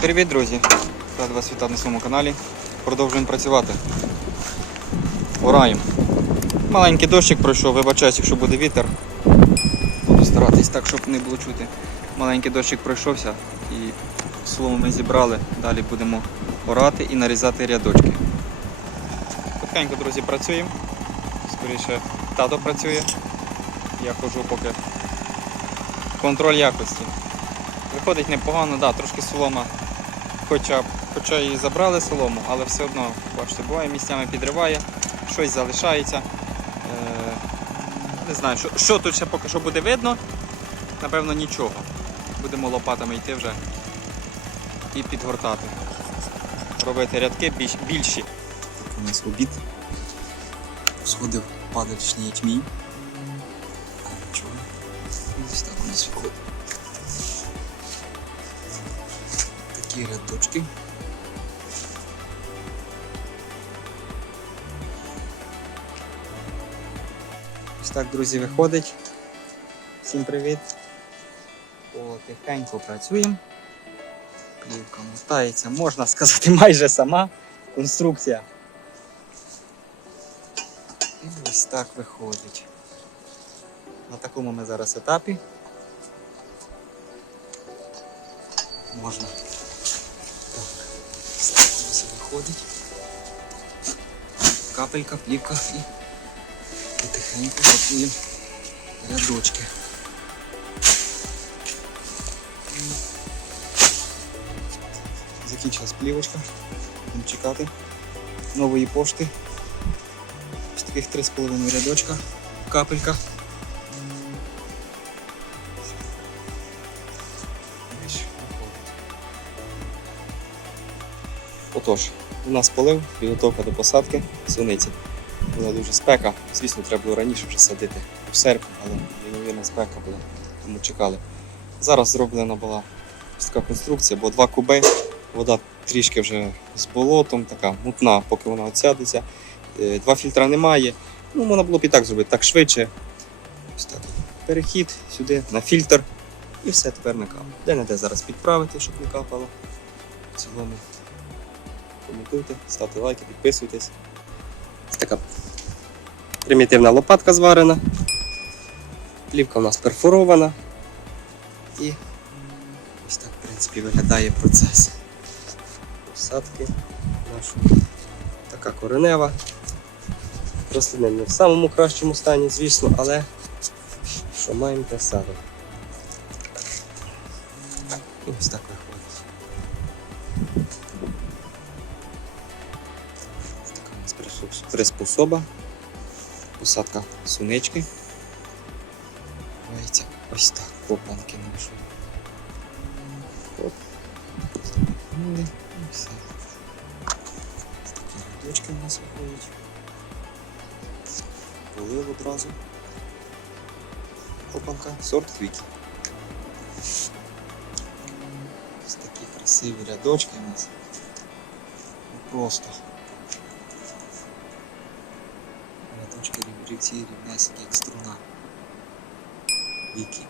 привіт, друзі! Рад вас вітати на своєму каналі. Продовжуємо працювати. Ураємо. Маленький дощик пройшов, вибачаюсь, якщо буде вітер. Буду старатись так, щоб не було чути. Маленький дощик пройшовся і солому ми зібрали. Далі будемо орати і нарізати рядочки. Потихеньку, друзі, працюємо. Скоріше тато працює. Я хожу поки контроль якості. Виходить непогано, да, трошки солома. Хоча, хоча і забрали солому, але все одно, бачите, буває місцями підриває, щось залишається. Е, не знаю, що, що тут ще поки що буде видно. Напевно, нічого. Будемо лопатами йти вже і підгортати. Робити рядки більш, більші. У нас обід. Сходив падалічний ячмінь. А нічого. Ось так у нас виходить. Такі рядочки. Ось так, друзі, виходить. Всім привіт. Потихеньку працюємо. Плівка мотається, можна сказати, майже сама конструкція. І ось так виходить. На такому ми зараз етапі. Можна. Ось виходить. Капелька, плівка і потихеньку готуємо рядочки. Закінчилась плівочка. Будемо чекати нової пошти. Ось таких 3,5 рядочка. Капелька. Отож, у нас полив, підготовка до посадки суниці. Була дуже спека. Звісно, треба було раніше вже садити в серпні, але неймовірна спека була, тому чекали. Зараз зроблена була така конструкція, бо два куби, вода трішки вже з болотом, така мутна, поки вона оцядиться. Е, Два фільтра немає. Ну, можна було б і так зробити, так швидше. Ось так. Перехід сюди на фільтр і все тепер не капає. Де не де зараз підправити, щоб не капало. В цілому коментуйте, ставте лайки, підписуйтесь. Така примітивна лопатка зварена. Плівка у нас перфорована. І ось так, в принципі, виглядає процес посадки нашої. Така коренева. Рослини не в самому кращому стані, звісно, але що маємо, те садимо. І ось так виходить. Приспособа. Посадка сунички. Відбувається ось так, попанки нашої. Оп. Запихнули і все. Такі рядочки у нас виходять. Полив одразу. Опанка, сорт квіки. Ось такі красиві рядочки у нас. Ну, Просто. Рівці рівнесенькі, як струна. Віки.